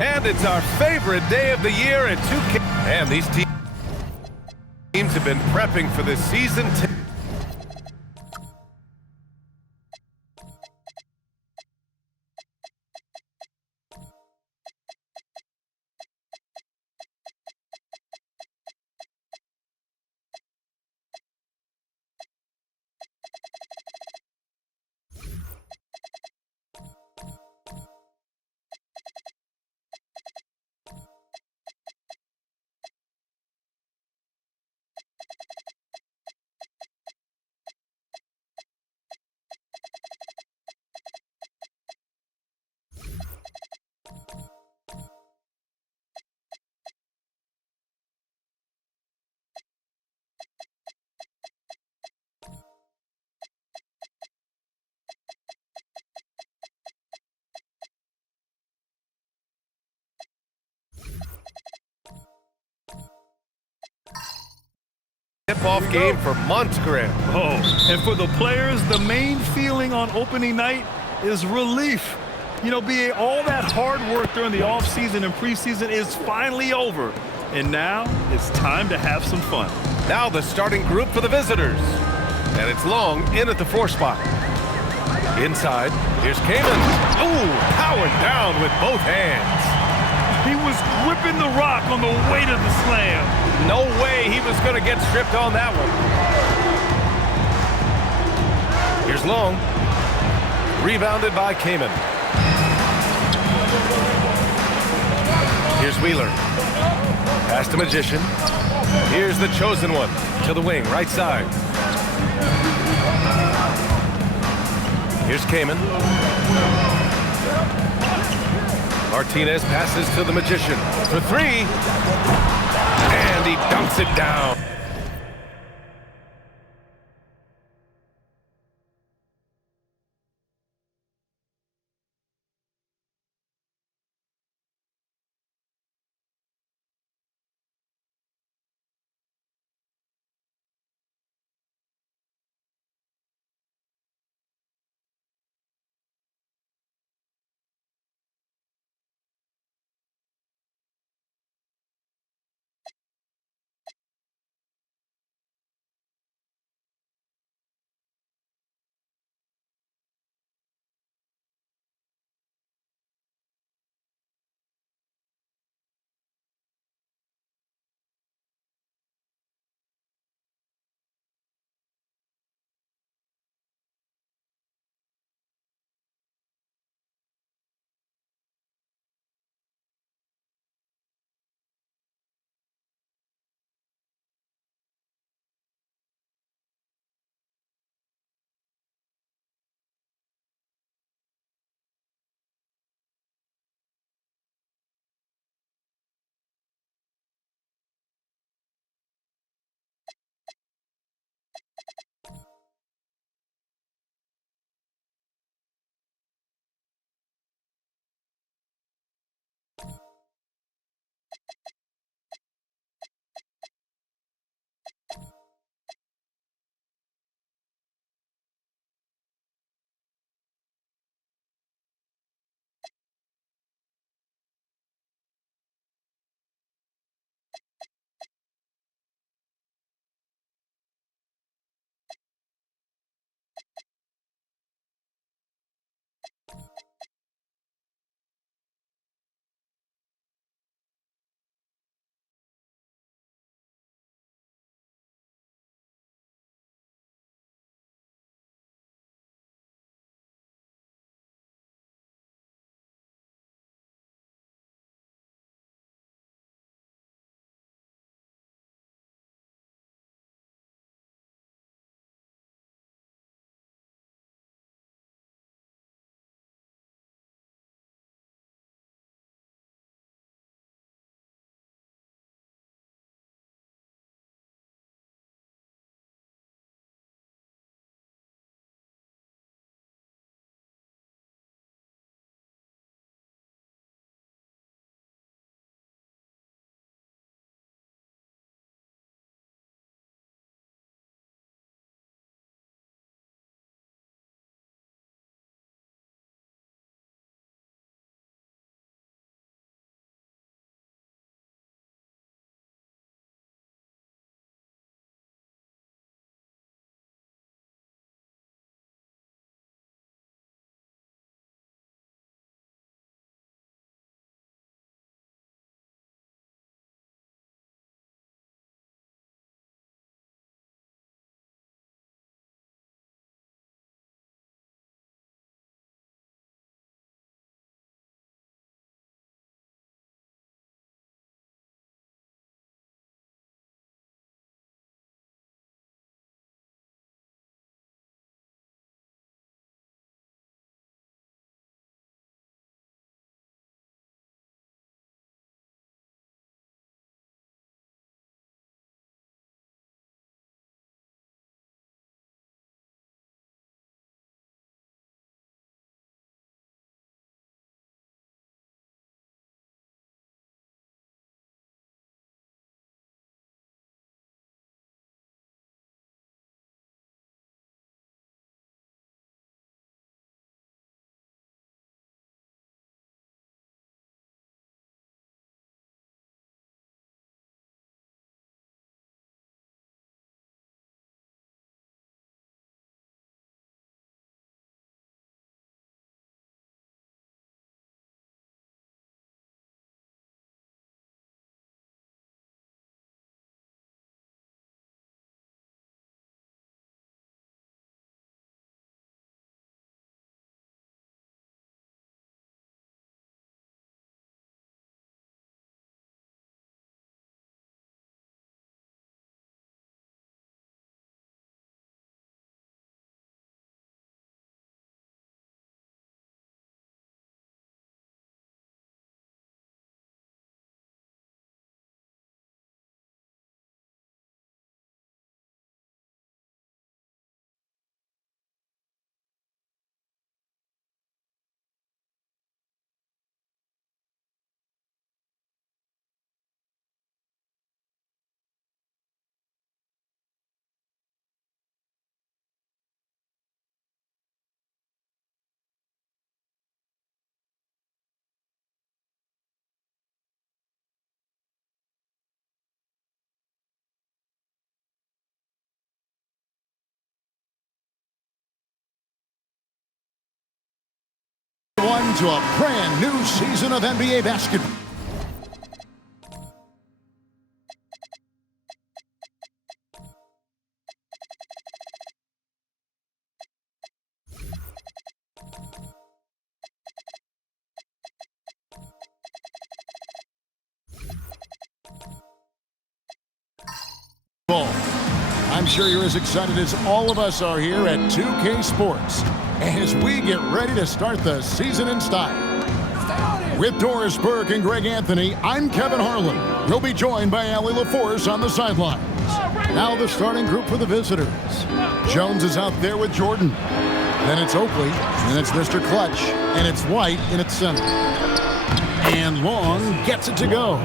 And it's our favorite day of the year at 2K. And these teams have been prepping for this season. Tip-off game for months, Grant. Oh, and for the players, the main feeling on opening night is relief. You know, BA, all that hard work during the offseason and preseason is finally over. And now it's time to have some fun. Now the starting group for the visitors. And it's Long in at the 4 spot. Inside, here's Kamen. Ooh, powered down with both hands. He was gripping the rock on the weight of the slam. No way he was going to get stripped on that one. Here's Long. Rebounded by Kamen. Here's Wheeler. Pass to Magician. Here's the chosen one to the wing, right side. Here's Kamen. Martinez passes to the Magician for 3. And he dunks it down. Welcome to a brand new season of NBA basketball. I'm sure you're as excited as all of us are here at 2K Sports as we get ready to start the season in style. With Doris Burke and Greg Anthony, I'm Kevin Harlan. We'll be joined by Allie LaForce on the sidelines. Now the starting group for the visitors. Jones is out there with Jordan. Then it's Oakley, and it's Mr. Clutch, and it's White in its center. And Long gets it to go.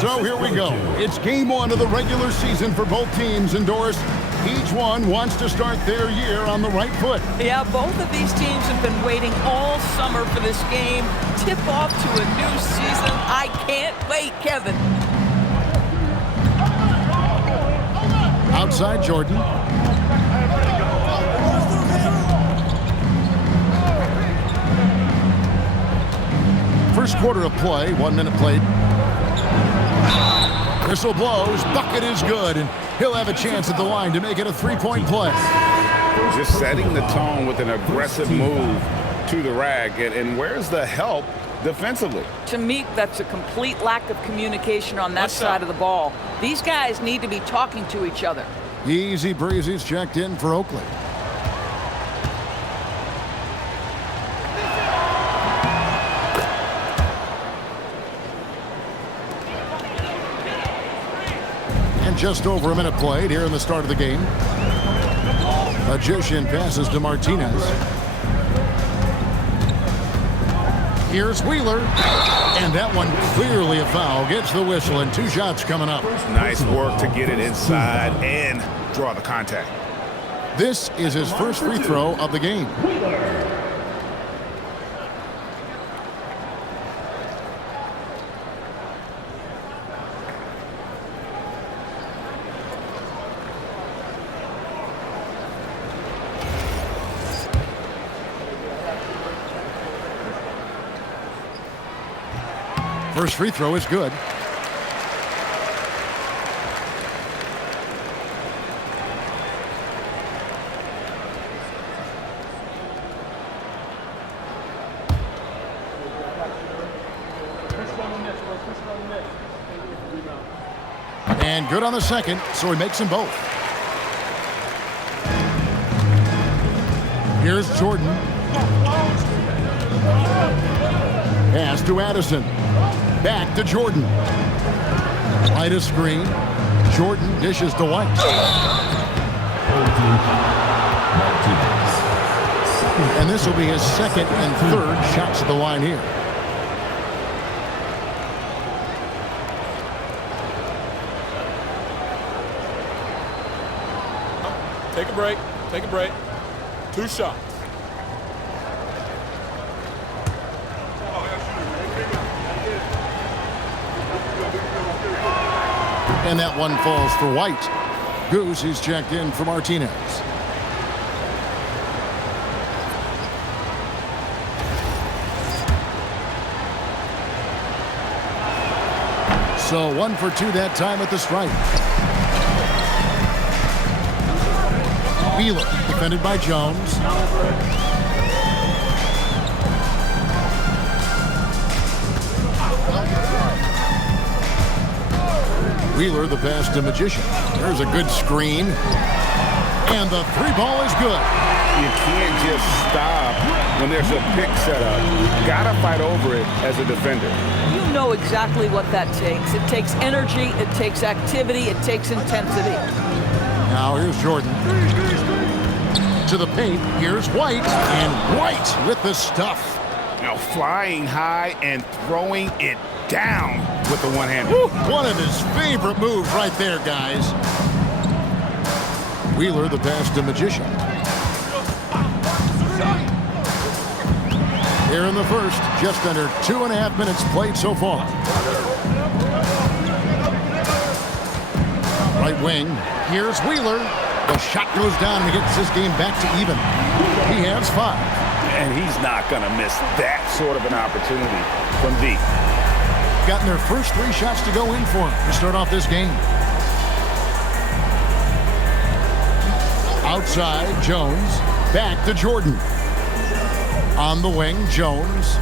So here we go. It's game one of the regular season for both teams. And Doris, each one wants to start their year on the right foot. Yeah, both of these teams have been waiting all summer for this game. Tip off to a new season. I can't wait, Kevin. Outside Jordan. First quarter of play, 1 minute played. Whistle blows, bucket is good, and he'll have a chance at the line to make it a three-point play. Just setting the tone with an aggressive move to the rack, and where's the help defensively? To me, that's a complete lack of communication on that side of the ball. These guys need to be talking to each other. Easy breezy's checked in for Oakley. Just over a minute played here in the start of the game. Magician passes to Martinez. Here's Wheeler. And that one clearly a foul. Gets the whistle and 2 shots coming up. Nice work to get it inside and draw the contact. This is his first free throw of the game. First free throw is good. And good on the second, so he makes them both. Here's Jordan. Pass to Addison. Back to Jordan. White a screen. Jordan dishes to White. And this will be his second and third shots at the line here. Take a break. Take a break. 2 shots. And that one falls for White. Goose, he's checked in for Martinez. So 1 for 2 that time at the stripe. Wheeler, defended by Jones. Wheeler, the pass to Magician. There's a good screen. And the 3 ball is good. You can't just stop when there's a pick set up. Gotta fight over it as a defender. You know exactly what that takes. It takes energy, it takes activity, it takes intensity. Now here's Jordan. To the paint, here's White. And White with the stuff. Now flying high and throwing it down with the one-hander. One of his favorite moves right there, guys. Wheeler, the pass to Magician. Here in the first, just under 2.5 minutes played so far. Right wing, here's Wheeler. The shot goes down and he gets this game back to even. He has 5. And he's not going to miss that sort of an opportunity from deep. Gotten their first 3 shots to go in for him to start off this game. Outside, Jones. Back to Jordan. On the wing, Jones.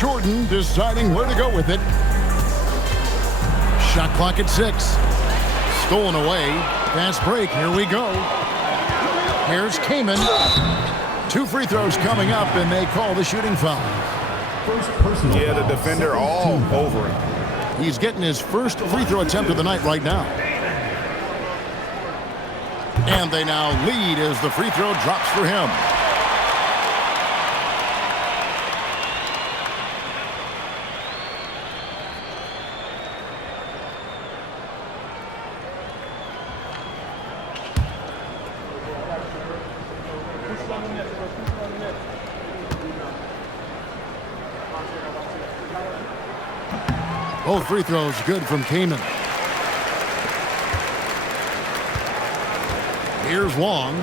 Jordan deciding where to go with it. Shot clock at 6. Stolen away. Fast break. Here we go. Here's Kaman. 2 free throws coming up, and they call the shooting foul. Yeah, the defender all over him. He's getting his first free throw attempt of the night right now. And they now lead as the free throw drops for him. Both free throws good from Kaman. Here's Long.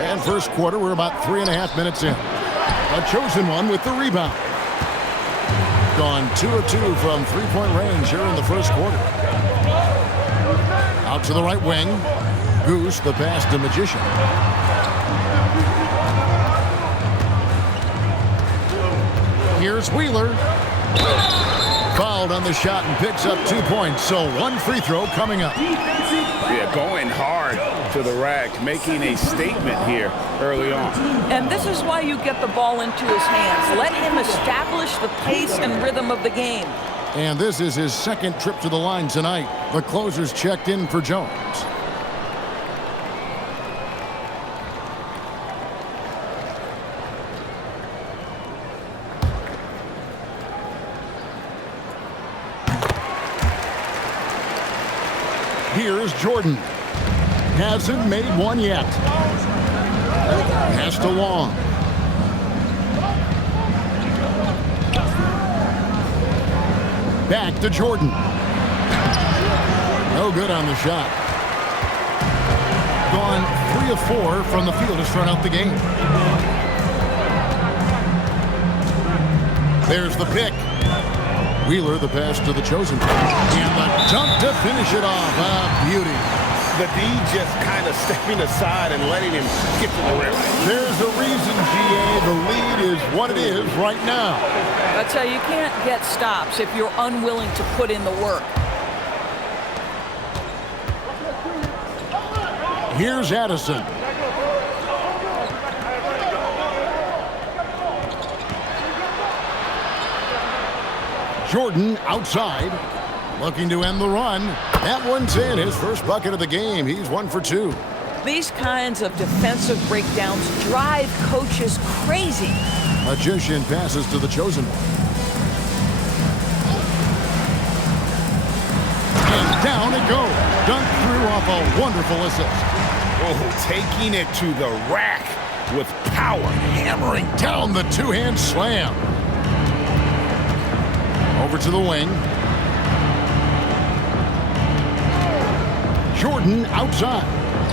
And first quarter, we're about 3.5 minutes in. A chosen one with the rebound. Gone 2 of 2 from three-point range here in the first quarter. Out to the right wing. Goose, the pass to Magician. Here's Wheeler. Fouled on the shot and picks up 2 points. So 1 free throw coming up. Yeah, going hard to the rack, making a statement here early on. And this is why you get the ball into his hands. Let him establish the pace and rhythm of the game. And this is his second trip to the line tonight. The closer's checked in for Jones. Here's Jordan. Hasn't made one yet. Pass to Long. Back to Jordan. No good on the shot. Gone 3 of 4 from the field to start out the game. There's the pick. Wheeler, the pass to the chosen. And the dunk to finish it off. A beauty. The D just kind of stepping aside and letting him get to the rim. There's a reason, GA. The lead is what it is right now. I tell you, you can't get stops if you're unwilling to put in the work. Here's Addison. Jordan outside, looking to end the run. That one's in, his first bucket of the game. He's 1 for 2. These kinds of defensive breakdowns drive coaches crazy. Magician passes to the chosen one. And down it goes. Dunked through off a wonderful assist. Oh, taking it to the rack with power. Hammering down the two-hand slam. Over to the wing. Jordan outside.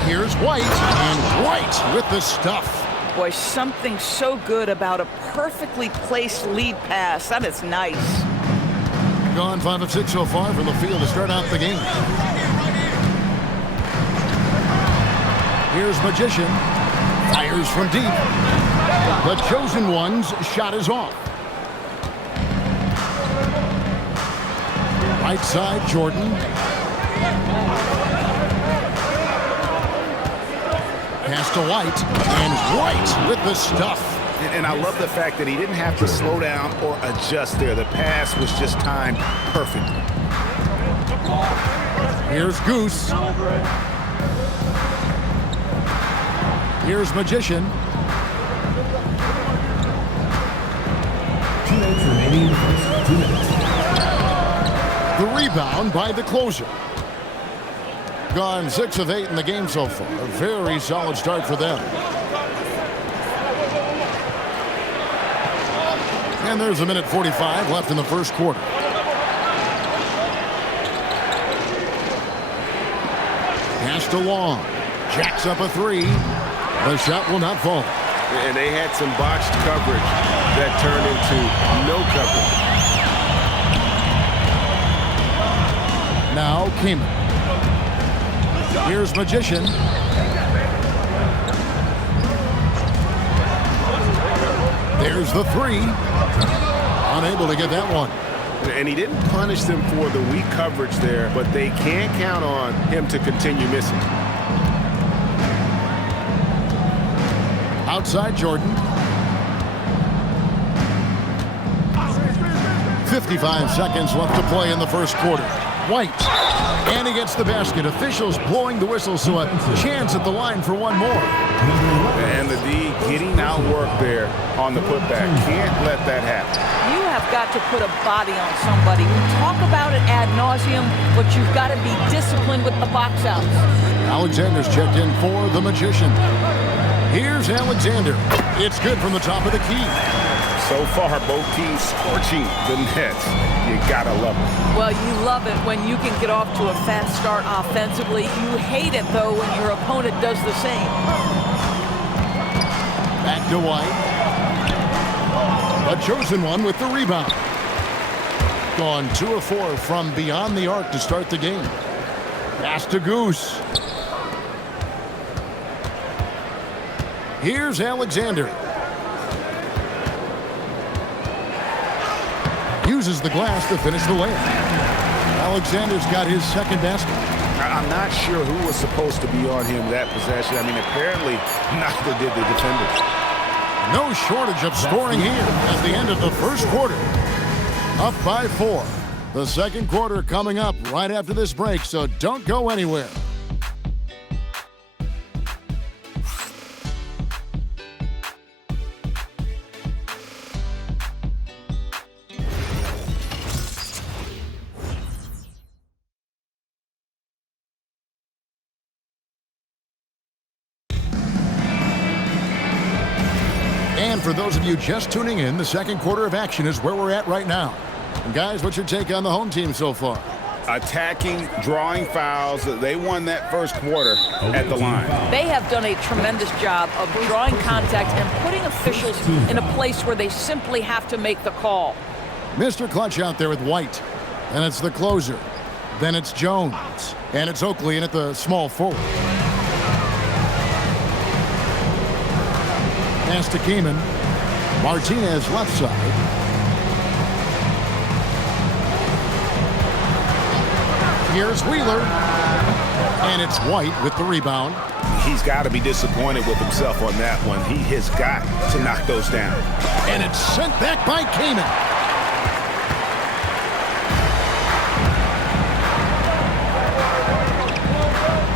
Here's White, and White with the stuff. Boy, something so good about a perfectly placed lead pass. That is nice. Gone 5 of 6 so far from the field to start out the game. Here's Magician. Fires from deep. The chosen one's shot is off. Right side, Jordan. Pass to White, and White with the stuff. And I love the fact that he didn't have to slow down or adjust there. The pass was just timed perfectly. Here's Goose. Here's Magician. 2 minutes remaining in the first. 2 minutes. The rebound by the closer. Gone 6 of 8 in the game so far. A very solid start for them. And there's 1:45 left in the first quarter. Pass to Long. Jacks up a three. The shot will not fall. And they had some botched coverage that turned into no coverage. Now Kamen. Here's Magician. There's the three. Unable to get that one. And he didn't punish them for the weak coverage there, but they can't count on him to continue missing. Outside Jordan. 55 seconds left to play in the first quarter. White. And he gets the basket. Officials blowing the whistle, so a chance at the line for one more. And the D getting outworked there on the putback. Can't let that happen. You have got to put a body on somebody. We talk about it ad nauseum, but you've got to be disciplined with the box outs. Alexander's checked in for the Magician. Here's Alexander. It's good from the top of the key. So far, both teams scorching the nets. You gotta love it. Well, you love it when you can get off to a fast start offensively. You hate it, though, when your opponent does the same. Back to White. A chosen one with the rebound. Gone 2 of 4 from beyond the arc to start the game. Pass to Goose. Here's Alexander. Uses the glass to finish the layup. Alexander's got his second basket. I'm not sure who was supposed to be on him that possession. I mean, apparently neither did the defenders. No shortage of scoring here at the end of the first quarter. Up by 4. The second quarter coming up right after this break, so don't go anywhere. And for those of you just tuning in, the second quarter of action is where we're at right now. And guys, what's your take on the home team so far? Attacking, drawing fouls. They won that first quarter at the line. They have done a tremendous job of drawing contact and putting officials in a place where they simply have to make the call. Mr. Clutch out there with White. And it's the closer. Then it's Jones. And it's Oakley in at the small forward. Pass to Kamen. Martinez left side. Here's Wheeler. And it's White with the rebound. He's got to be disappointed with himself on that one. He has got to knock those down. And it's sent back by Kamen.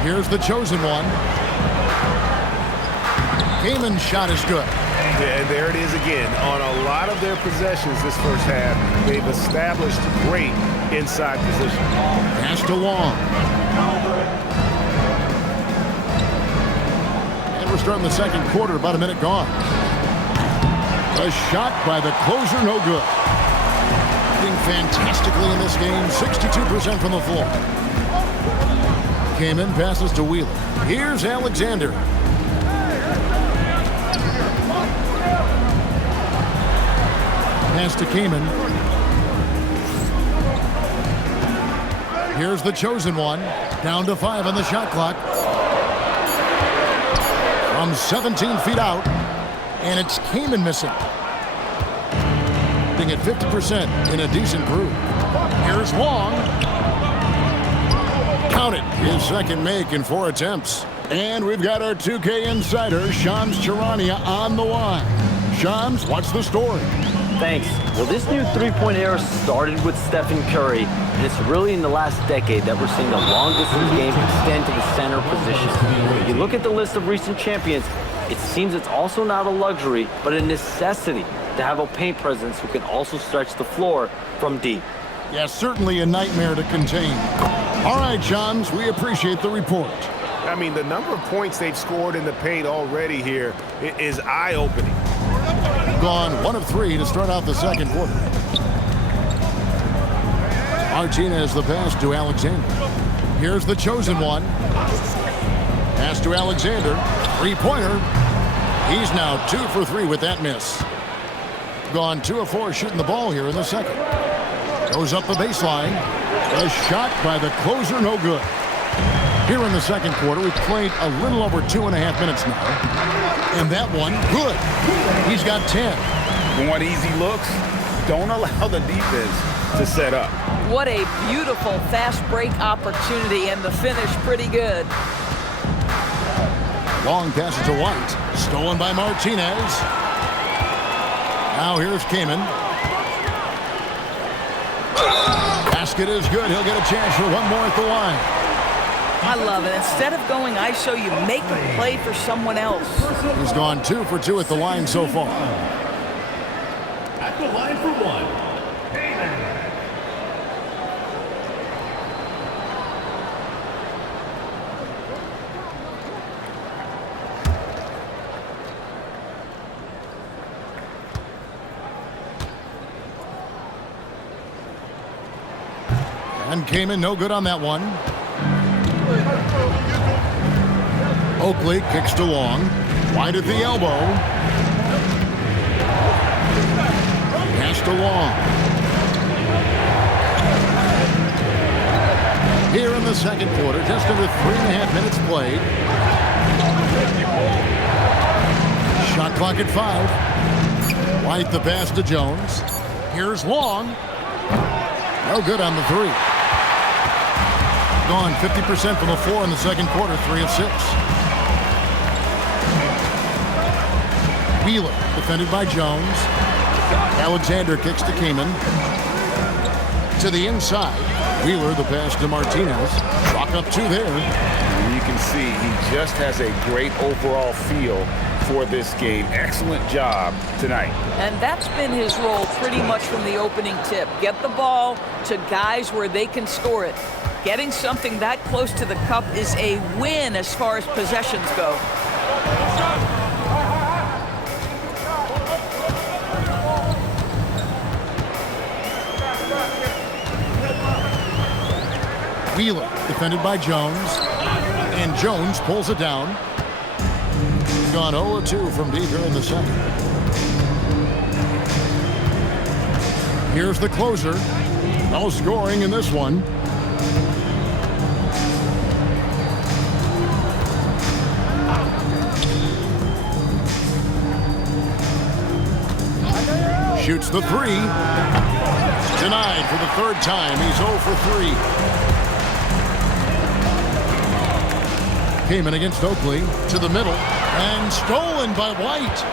Here's the chosen one. Kamen's shot is good. And there it is again. On a lot of their possessions this first half, they've established great inside position. Pass to Long. And we're starting the second quarter, about a minute gone. A shot by the closer, no good. Doing fantastically in this game, 62% from the floor. Kamen passes to Wheeler. Here's Alexander. Pass to Kamen. Here's the chosen one. Down to 5 on the shot clock. From 17 feet out. And it's Kamen missing. Being at 50% in a decent groove. Here's Long. Count it. His second make in 4 attempts. And we've got our 2K insider, Shams Charania, on the line. Shams, what's the story? Thanks. Well, this new three-point era started with Stephen Curry, and it's really in the last decade that we're seeing the long-distance game extend to the center position. If you look at the list of recent champions, it seems it's also not a luxury, but a necessity to have a paint presence who can also stretch the floor from deep. Yeah, certainly a nightmare to contain. All right, Shams, we appreciate the report. I mean, the number of points they've scored in the paint already here is eye-opening. Gone 1 of 3 to start out the second quarter. Martinez the pass to Alexander. Here's the chosen one. Pass to Alexander. Three-pointer. He's now 2 for 3 with that miss. Gone 2 of 4 shooting the ball here in the second. Goes up the baseline. A shot by the closer, no good. Here in the second quarter, we've played a little over 2.5 minutes now. And that one, good. He's got 10. You want easy looks? Don't allow the defense to set up. What a beautiful fast break opportunity, and the finish pretty good. Long pass to White. Stolen by Martinez. Now here's Kamen. Basket is good. He'll get a chance for one more at the line. I love it. Instead of going ISO, you make a play for someone else. He's gone 2 for 2 at the line so far. At the line for one. And Kamen no good on that one. Oakley kicks to Long. Wide at the elbow. Pass to Long. Here in the second quarter, just under 3.5 minutes played. Shot clock at 5. White the pass to Jones. Here's Long. No good on the 3. Gone 50% from the floor in the second quarter, 3 of 6. Wheeler, defended by Jones. Alexander kicks to Kamen. To the inside. Wheeler, the pass to Martinez. Rock up 2 there. You can see he just has a great overall feel for this game. Excellent job tonight. And that's been his role pretty much from the opening tip. Get the ball to guys where they can score it. Getting something that close to the cup is a win as far as possessions go. Wheeler, defended by Jones. And Jones pulls it down. Gone 0-2 from deep here in the second. Here's the closer. No scoring in this one. Shoots the 3. Denied for the 3rd time. He's 0 for 3. Kamen against Oakley to the middle and stolen by White.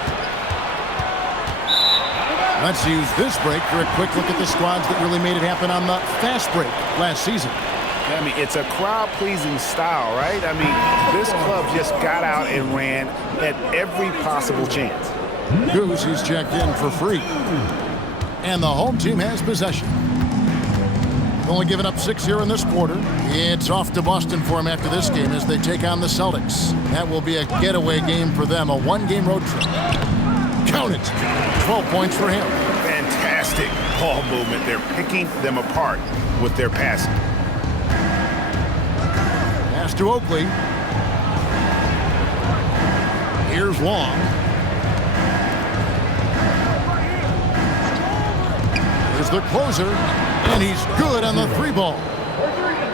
Let's use this break for a quick look at the squads that really made it happen on the fast break last season. I mean, it's a crowd-pleasing style, right? I mean, this club just got out and ran at every possible chance. Goose, he's checked in for free. And the home team has possession. Only given up 6 here in this quarter. It's off to Boston for him after this game as they take on the Celtics. That will be a getaway game for them, a 1-game road trip. Count it. 12 points for him. Fantastic ball movement. They're picking them apart with their passing. Pass to Oakley. Here's Long. Here's the closer, and he's good on the 3 ball.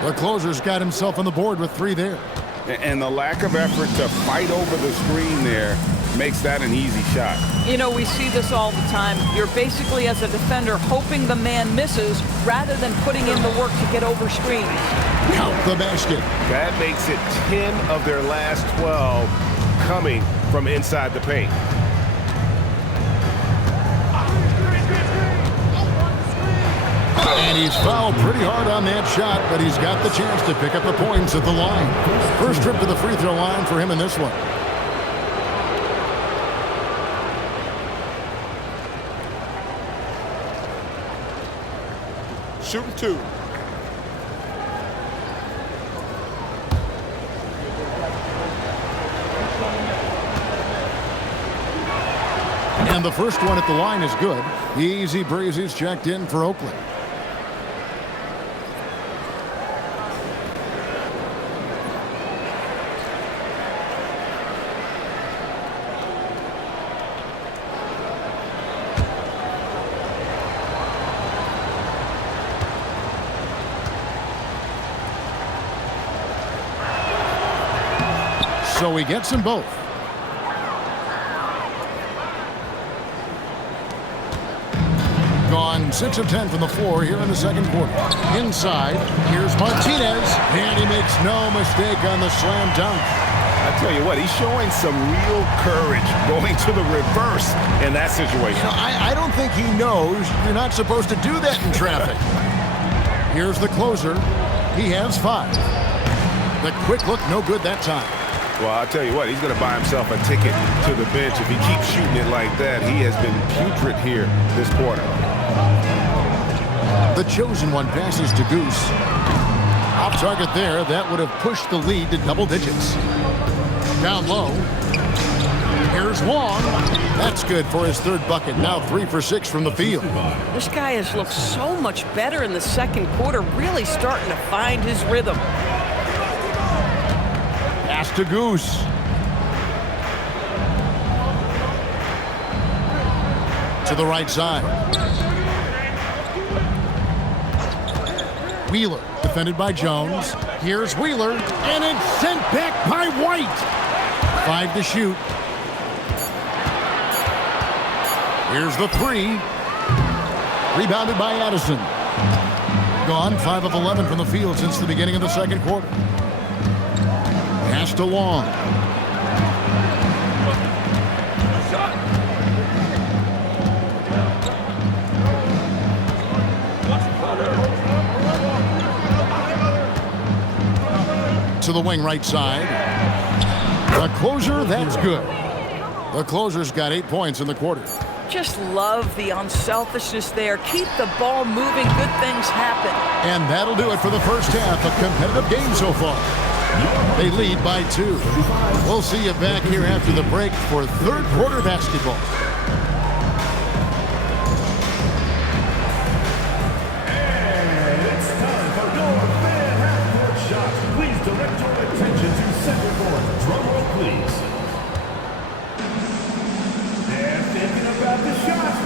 The closer's got himself on the board with 3 there. And the lack of effort to fight over the screen there makes that an easy shot. You know, we see this all the time. You're basically, as a defender, hoping the man misses rather than putting in the work to get over screens. Count the basket. That makes it 10 of their last 12 coming from inside the paint. And he's fouled pretty hard on that shot, but he's got the chance to pick up the points at the line. First trip to the free throw line for him in this one. Shooting 2. And the first one at the line is good. Easy breezy's checked in for Oakland. So he gets them both. Gone 6 of 10 from the floor here in the second quarter. Inside, here's Martinez, and he makes no mistake on the slam dunk. I tell you what, he's showing some real courage going to the reverse in that situation. I don't think he knows you're not supposed to do that in traffic. Here's the closer. He has 5. The quick look, no good that time. Well, I'll tell you what, he's going to buy himself a ticket to the bench. If he keeps shooting it like that, he has been putrid here this quarter. The chosen one passes to Goose. Off target there. That would have pushed the lead to double digits. Down low. Here's Long. That's good for his 3rd bucket. Now 3 for 6 from the field. This guy has looked so much better in the second quarter, really starting to find his rhythm. Pass to Goose. To the right side. Wheeler, defended by Jones. Here's Wheeler, and it's sent back by White. 5 to shoot. Here's the 3. Rebounded by Addison. Gone 5 of 11 from the field since the beginning of the second quarter. Pass to Long. To the wing right side. The closer, that's good. The closer's got 8 points in the quarter. Just love the unselfishness there. Keep the ball moving. Good things happen. And that'll do it for the first half. A competitive game so far. They lead by 2. We'll see you back here after the break for 3rd quarter basketball. And it's time for your fan half-court shot. Please direct your attention to center court. Drum roll, please. They're thinking about the shot.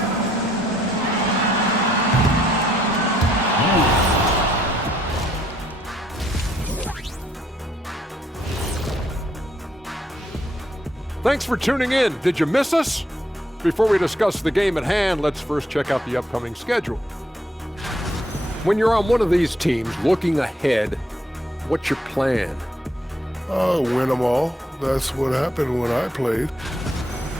Thanks for tuning in. Did you miss us? Before we discuss the game at hand, let's first check out the upcoming schedule. When you're on one of these teams looking ahead, what's your plan? Win them all. That's what happened when I played.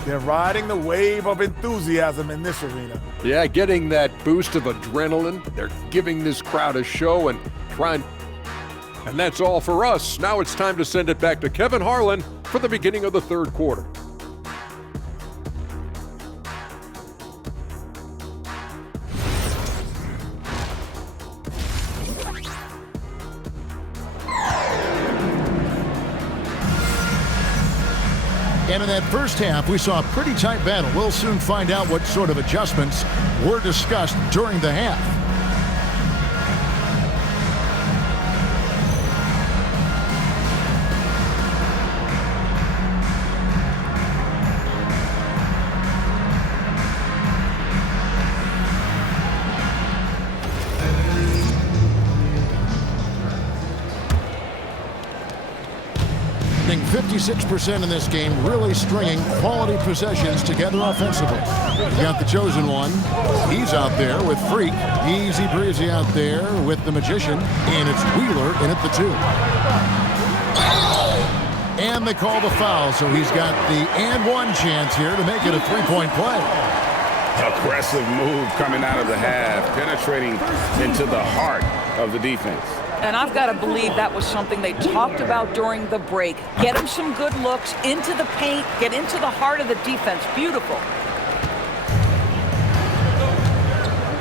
They're riding the wave of enthusiasm in this arena. Yeah, getting that boost of adrenaline. They're giving this crowd a show and trying. And that's all for us. Now it's time to send it back to Kevin Harlan for the beginning of the 3rd quarter. And in that first half, we saw a pretty tight battle. We'll soon find out what sort of adjustments were discussed during the half. Shooting 56% in this game, really stringing quality possessions together offensively. You got the chosen one. He's out there with Freak. Easy breezy out there with the Magician. And it's Wheeler in at the 2. And they call the foul, so he's got the and one chance here to make it a 3-point play. Aggressive move coming out of the half, penetrating into the heart of the defense. And I've got to believe that was something they talked about during the break. Get him some good looks into the paint, get into the heart of the defense. Beautiful.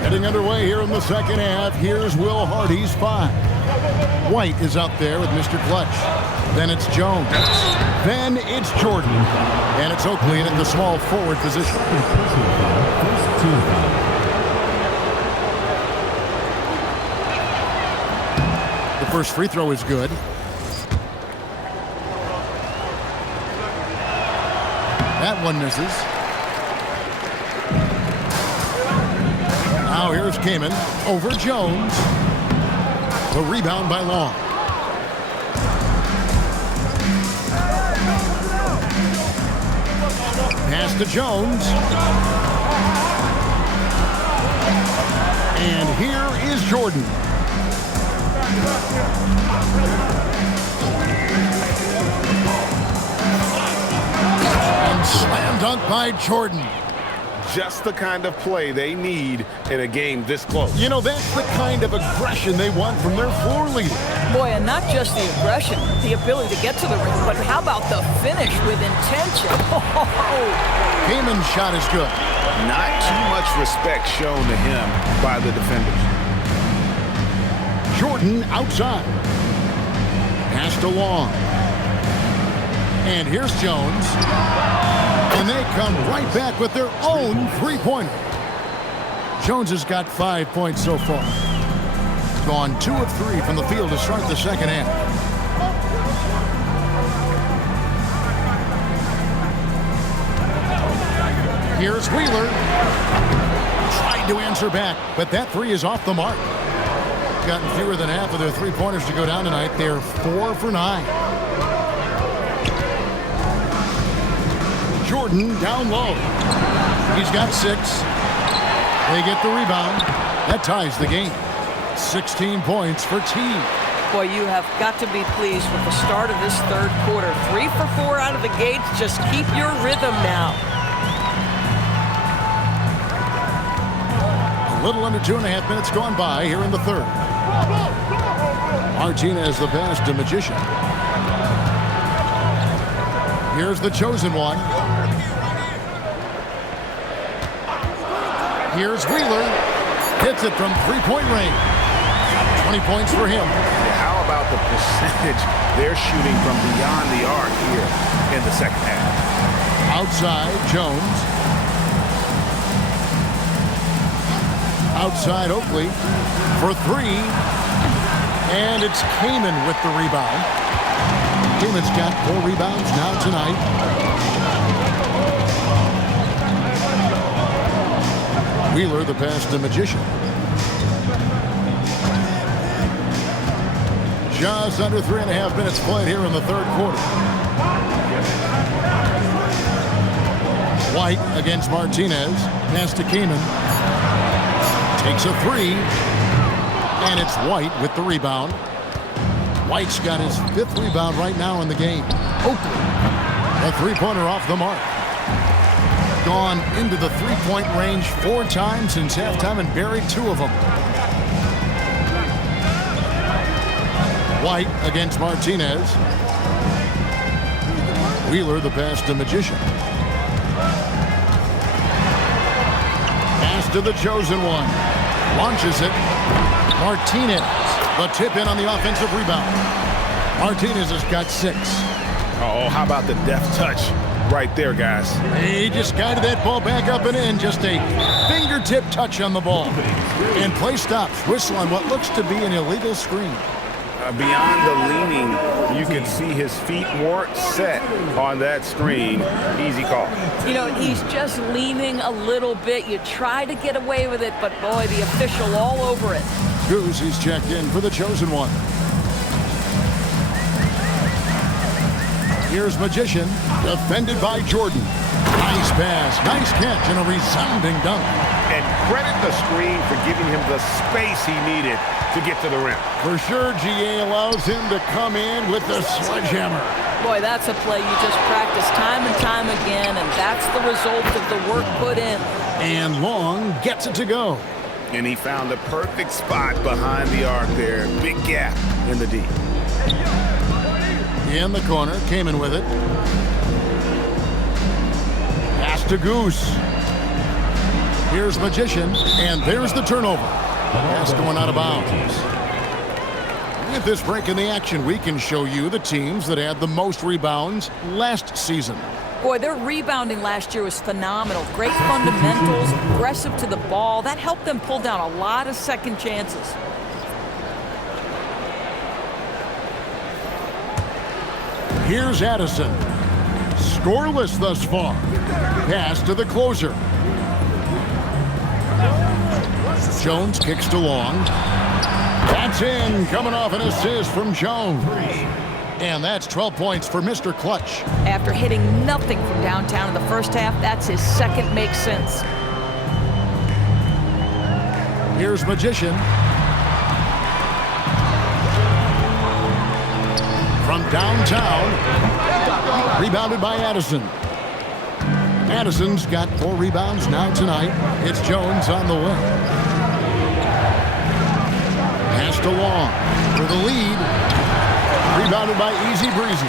Getting underway here in the second half. Here's Will Hardy's 5. White is out there with Mr. Clutch. Then it's Jones. Then it's Jordan. And it's Oakley in at the small forward position. The first free throw is good. That one misses. Now here's Kamen over Jones. The rebound by Long. Pass to Jones. And here is Jordan. And slam dunk by Jordan. Just the kind of play they need in a game this close. You know, that's the kind of aggression they want from their floor leader. Boy, and not just the aggression, the ability to get to the rim, but how about the finish with intention? Kamen's shot is good. Not too much respect shown to him by the defenders. Jordan outside. Passed along. And here's Jones. And they come right back with their own three-pointer. Jones has got 5 points so far. Gone 2 of 3 from the field to start the second half. Here's Wheeler. Tried to answer back, but that three is off the mark. Gotten fewer than half of their three-pointers to go down tonight. They're 4 for 9. Jordan down low. He's got 6. They get the rebound. That ties the game. 16 points for T. Boy, you have got to be pleased with the start of this third quarter. 3 for 4 out of the gates. Just keep your rhythm now. A little under 2.5 minutes gone by here in the third. Martinez the pass to Magician. Here's the chosen one. Here's Wheeler. Hits it from three-point range. 20 points for him. How about the percentage they're shooting from beyond the arc here in the second half? Outside, Jones. Outside, Oakley for 3. And it's Kaman with the rebound. Kaman's got 4 rebounds now tonight. Wheeler the pass to Magician. Just under 3.5 minutes played here in the third quarter. White against Martinez. Pass to Kaman. Takes a 3. And it's White with the rebound. White's got his 5th rebound right now in the game. Oakley. A three-pointer off the mark. Gone into the three-point range 4 times since halftime and buried 2 of them. White against Martinez. Wheeler the pass to Magician. Pass to the chosen one. Launches it. Martinez. The tip in on the offensive rebound. Martinez has got 6. Oh, how about the deft touch right there, guys? He just guided that ball back up and in. Just a fingertip touch on the ball. And play stops. Whistle on what looks to be an illegal screen. Beyond the leaning, you can see his feet weren't set on that screen. Easy call. You know, he's just leaning a little bit. You try to get away with it, but boy, the official all over it. Goose, he's checked in for the chosen one. Here's Magician, defended by Jordan. Nice pass, nice catch, and a resounding dunk. And credit the screen for giving him the space he needed to get to the rim. For sure, GA allows him to come in with the sledgehammer. Boy, that's a play you just practice time and time again, and that's the result of the work put in. And Long gets it to go. And he found the perfect spot behind the arc there. Big gap in the D. In the corner, Kaman with it. Pass to Goose. Here's Magician, and there's the turnover. Pass going out of bounds. At this break in the action, we can show you the teams that had the most rebounds last season. Boy, their rebounding last year was phenomenal. Great fundamentals, aggressive to the ball. That helped them pull down a lot of second chances. Here's Addison. Scoreless thus far. Pass to the closer. Jones kicks to Long. That's in, coming off an assist from Jones. And that's 12 points for Mr. Clutch. After hitting nothing from downtown in the first half, that's his second makes sense. Here's Magician. From downtown. Rebounded by Addison. Addison's got 4 rebounds now tonight. It's Jones on the way. Pass to Long for the lead. Rebounded by Easy Breezy.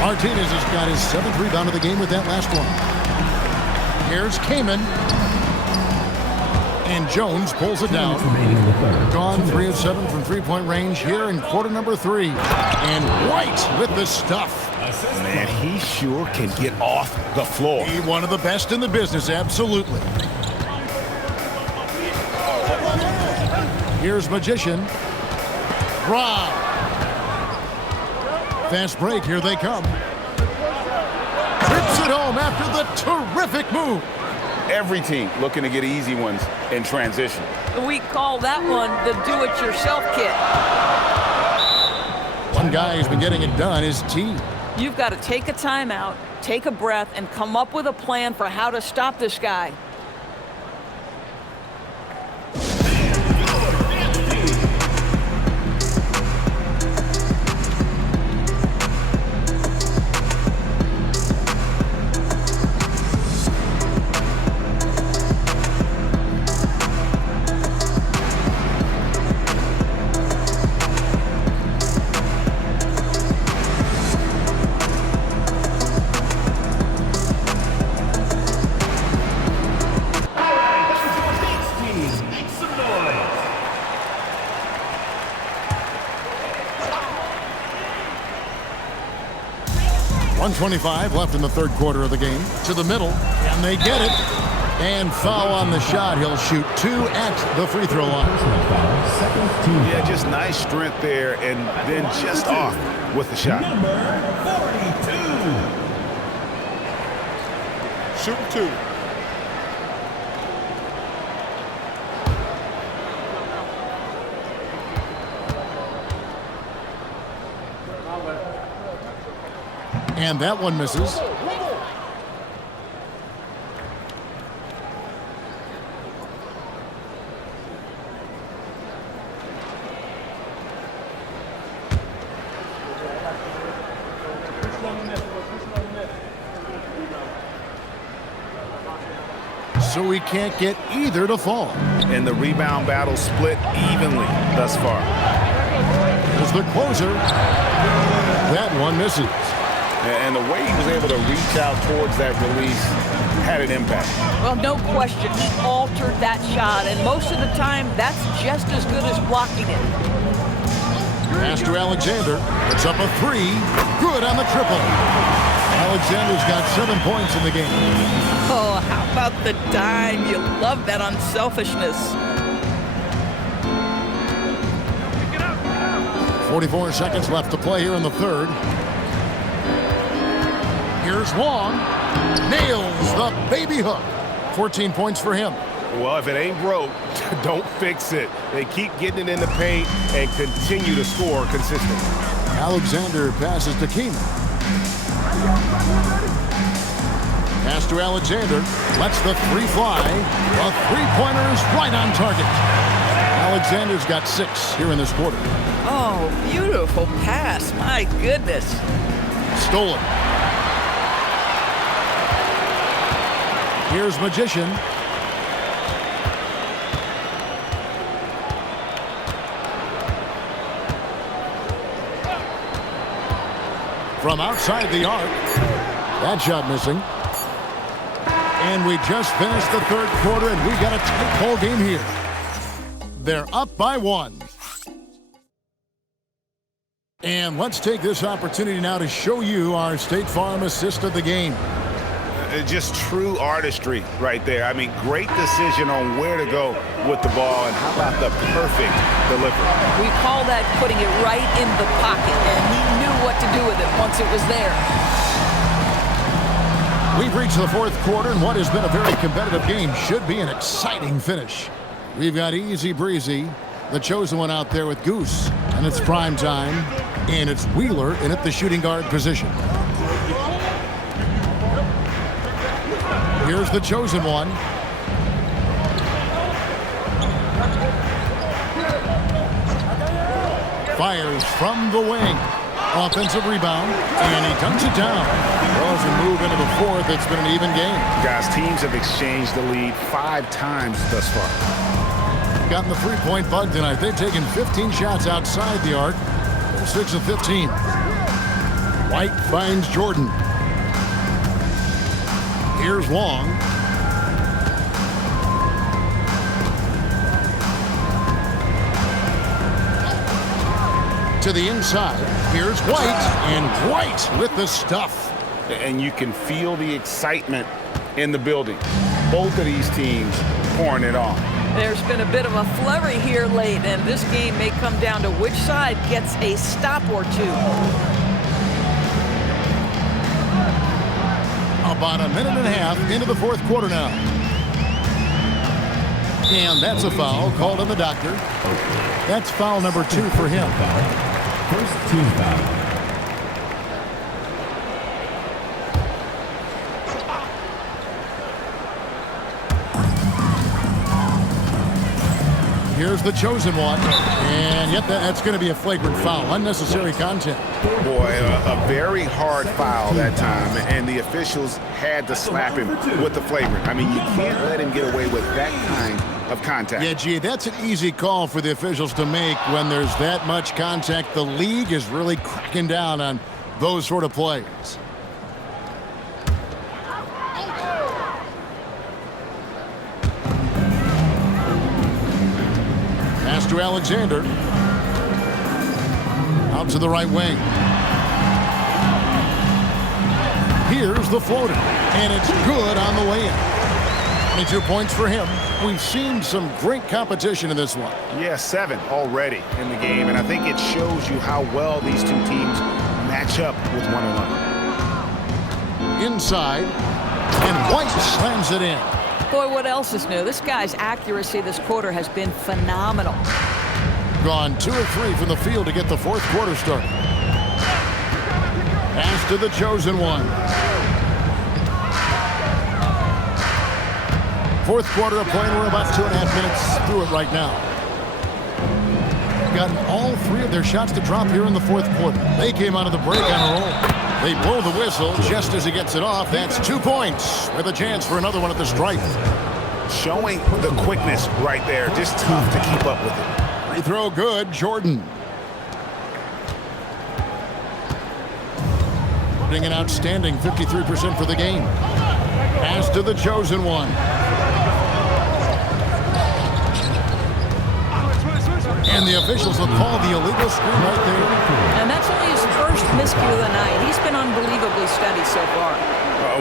Martinez has got his 7th rebound of the game with that last one. Here's Kamen. And Jones pulls it down. Gone 3 of 7 from three-point range here in quarter number 3. And White with the stuff. Man, he sure can get off the floor. He one of the best in the business, absolutely. Here's Magician. Wow. Fast break, here they come. Trips it home after the terrific move. Every team looking to get easy ones in transition. We call that one the do-it-yourself kit. One guy who's been getting it done is T. You've got to take a timeout, take a breath, and come up with a plan for how to stop this guy. .125 left in the third quarter of the game. To the middle, and they get it. And foul on the shot. He'll shoot 2 at the free throw line. Yeah, just nice strength there, and then just off with the shot. Number 42. Shooting 2. And that one misses. So we can't get either to fall. And the rebound battle split evenly thus far. As the closer, that one misses. And the way he was able to reach out towards that release had an impact. Well, no question, he altered that shot, and most of the time, that's just as good as blocking it. Pass to Alexander. It's up a 3. Good on the triple. Alexander's got 7 points in the game. Oh, how about the dime? You love that unselfishness. 44 seconds left to play here in the third. Here's Long. Nails the baby hook. 14 points for him. Well, if it ain't broke, don't fix it. They keep getting it in the paint and continue to score consistently. Alexander passes to Keenan. Pass to Alexander. Lets the 3 fly. The three-pointer is right on target. Alexander's got 6 here in this quarter. Oh, beautiful pass. My goodness. Stolen. Here's Magician. From outside the arc. That shot missing. And we just finished the third quarter, and we got a tight ball game here. They're up by 1. And let's take this opportunity now to show you our State Farm assist of the game. Just true artistry right there. I mean, great decision on where to go with the ball, and how about the perfect delivery. We call that putting it right in the pocket, and he knew what to do with it once it was there. We've reached the fourth quarter, and what has been a very competitive game should be an exciting finish. We've got Easy Breezy, the chosen one out there with Goose, and it's prime time. And it's Wheeler in at the shooting guard position. Here's the chosen one. Fires from the wing. Offensive rebound, and he dunks it down. Well, as we move into the fourth, it's been an even game. Guys, teams have exchanged the lead 5 times thus far. Gotten the three-point bug tonight. They've taken 15 shots outside the arc. They're 6 of 15. White finds Jordan. Here's Long. To the inside. Here's White, and White with the stuff. And you can feel the excitement in the building. Both of these teams pouring it on. There's been a bit of a flurry here late, and this game may come down to which side gets a stop or two. About a minute and a half into the fourth quarter now. And that's a foul called on the doctor. That's foul number 2 for him. First team foul. Here's the chosen one. And yep, that's going to be a flagrant foul. Unnecessary contact. Boy, a very hard foul that time, and the officials had to slap him with the flagrant. I mean, you can't let him get away with that kind of contact. Yeah, gee, that's an easy call for the officials to make when there's that much contact. The league is really cracking down on those sort of plays. Pass to Alexander. Out to the right wing. Here's the floater, and it's good on the way in. 22 points for him. We've seen some great competition in this one. Yeah, 7 already in the game, and I think it shows you how well these two teams match up with one another. Inside, and White slams it in. Boy, what else is new? This guy's accuracy this quarter has been phenomenal. Gone 2 of 3 from the field to get the fourth quarter started. Pass to the chosen one. Fourth quarter of play, we're about 2.5 minutes through it right now. Gotten all 3 of their shots to drop here in the fourth quarter. They came out of the break on a roll. They blow the whistle just as he gets it off. That's 2 points with a chance for another one at the stripe. Showing the quickness right there. Just tough to keep up with it. Free throw good, Jordan. Putting an outstanding 53% for the game. Pass to the chosen one. And the officials will call the illegal screen right there. And that's only his first miscue of the night. He's been unbelievably steady so far.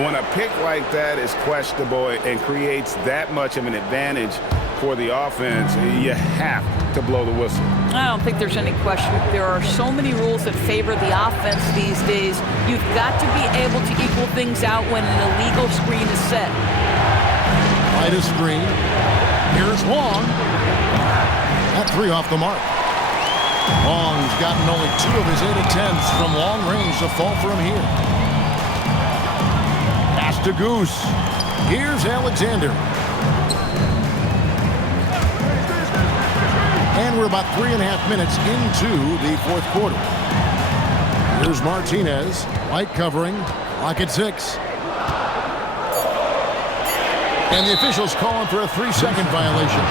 When a pick like that is questionable and creates that much of an advantage for the offense, you have to blow the whistle. I don't think there's any question. There are so many rules that favor the offense these days. You've got to be able to equal things out when an illegal screen is set. Right a screen. Here's Long. That 3 off the mark. Long's gotten only 2 of his 8 attempts from long range to fall for him here. Pass to Goose. Here's Alexander. And we're about 3.5 minutes into the fourth quarter. Here's Martinez. White covering. Clock at 6. And the officials calling for a 3-second violation.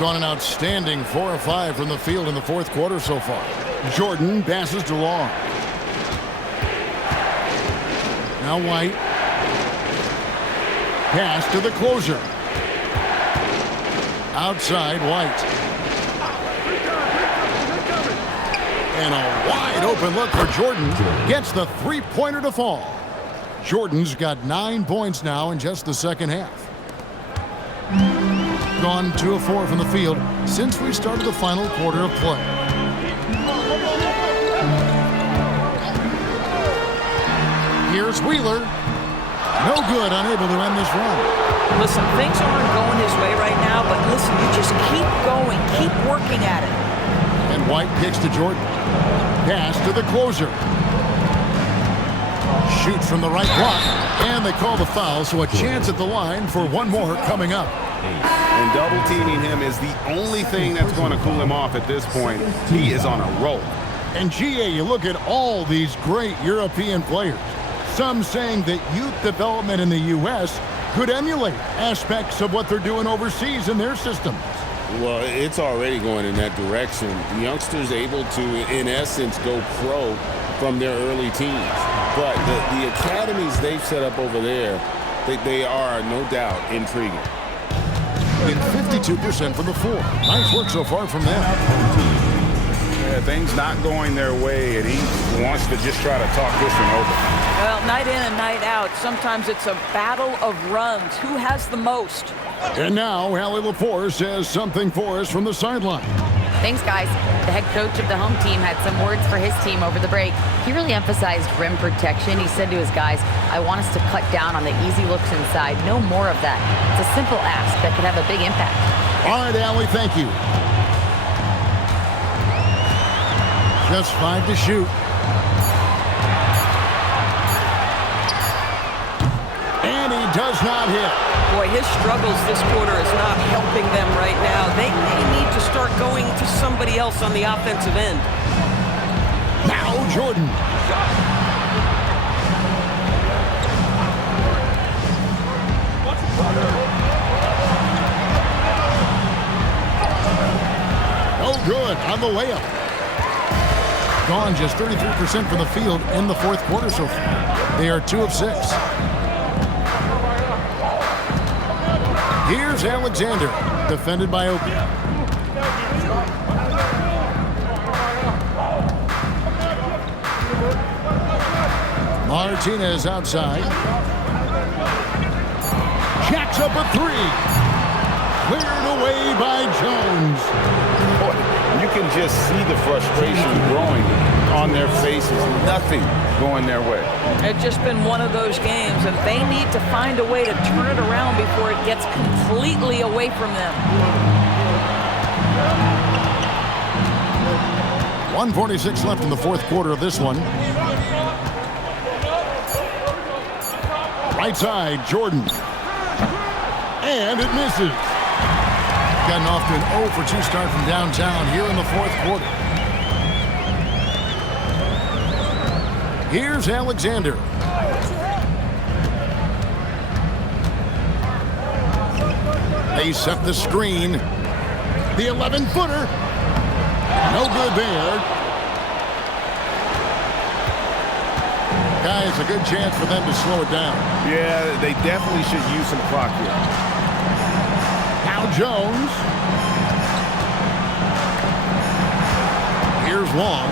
Gone an outstanding 4 of 5 from the field in the fourth quarter so far. Jordan passes to Long. Now White. Pass to the closer. Outside White. And a wide open look for Jordan. Gets the 3-pointer to fall. Jordan's got 9 points now in just the second half. Gone 2 of 4 from the field since we started the final quarter of play. Here's Wheeler. No good, unable to end this run. Listen, things aren't going his way right now, but listen, you just keep going, keep working at it. And White kicks to Jordan. Pass to the closer. Shoots from the right block, and they call the foul, so a chance at the line for one more coming up. And double teaming him is the only thing that's going to cool him off at this point. He is on a roll. And GA, you look at all these great European players. Some saying that youth development in the U.S. could emulate aspects of what they're doing overseas in their systems. Well, it's already going in that direction. Youngsters able to, in essence, go pro from their early teens. But the academies they've set up over there, they are, no doubt, intriguing. 52% from the floor. Nice work so far from them. Yeah, things not going their way, and he wants to just try to talk this one over. Well, night in and night out, sometimes it's a battle of runs. Who has the most? And now, Allie Lepore says something for us from the sideline. Thanks, guys. The head coach of the home team had some words for his team over the break. He really emphasized rim protection. He said to his guys, I want us to cut down on the easy looks inside. No more of that. It's a simple ask that could have a big impact. All right, Allie, thank you. Just 5 to shoot. And he does not hit. Boy, his struggles this quarter is not helping them right now. They may need to start going to somebody else on the offensive end. Now Jordan. Oh, good on the layup. Gone just 33% from the field in the fourth quarter so far. They are 2 of 6. Here's Alexander, defended by Obi. Martinez outside. Jacks up a 3. Cleared away by Jones. Boy, you can just see the frustration growing on their faces. Nothing going their way. It's just been one of those games, and they need to find a way to turn it around before it gets completely away from them. 1:46 left in the fourth quarter of this one. Right side, Jordan. And it misses. Gotten off to an 0 for 2 start from downtown here in the fourth quarter. Here's Alexander. They set the screen. The 11-footer. No good there. Guys, a good chance for them to slow it down. Yeah, they definitely should use some clock here. Now Jones. Here's Long.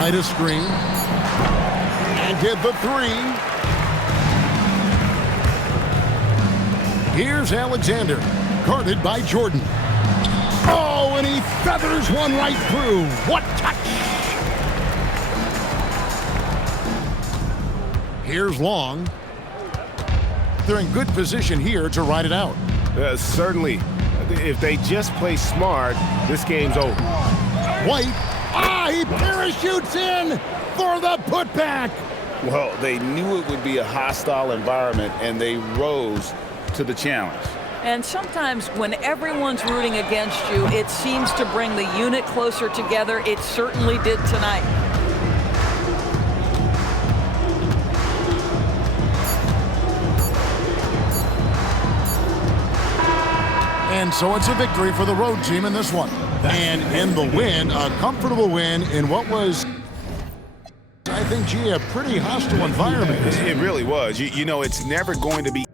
Light a screen. And get the 3. Here's Alexander. Guarded by Jordan. Oh, and he feathers one right through. What touch! Here's Long. They're in good position here to ride it out. Certainly. If they just play smart, this game's over. White. He parachutes in for the putback. Well, they knew it would be a hostile environment, and they rose to the challenge. And sometimes when everyone's rooting against you, it seems to bring the unit closer together. It certainly did tonight. And so it's a victory for the road team in this one. And in the win, a comfortable win in what was, I think, a pretty hostile environment. It really was. You know, it's never going to be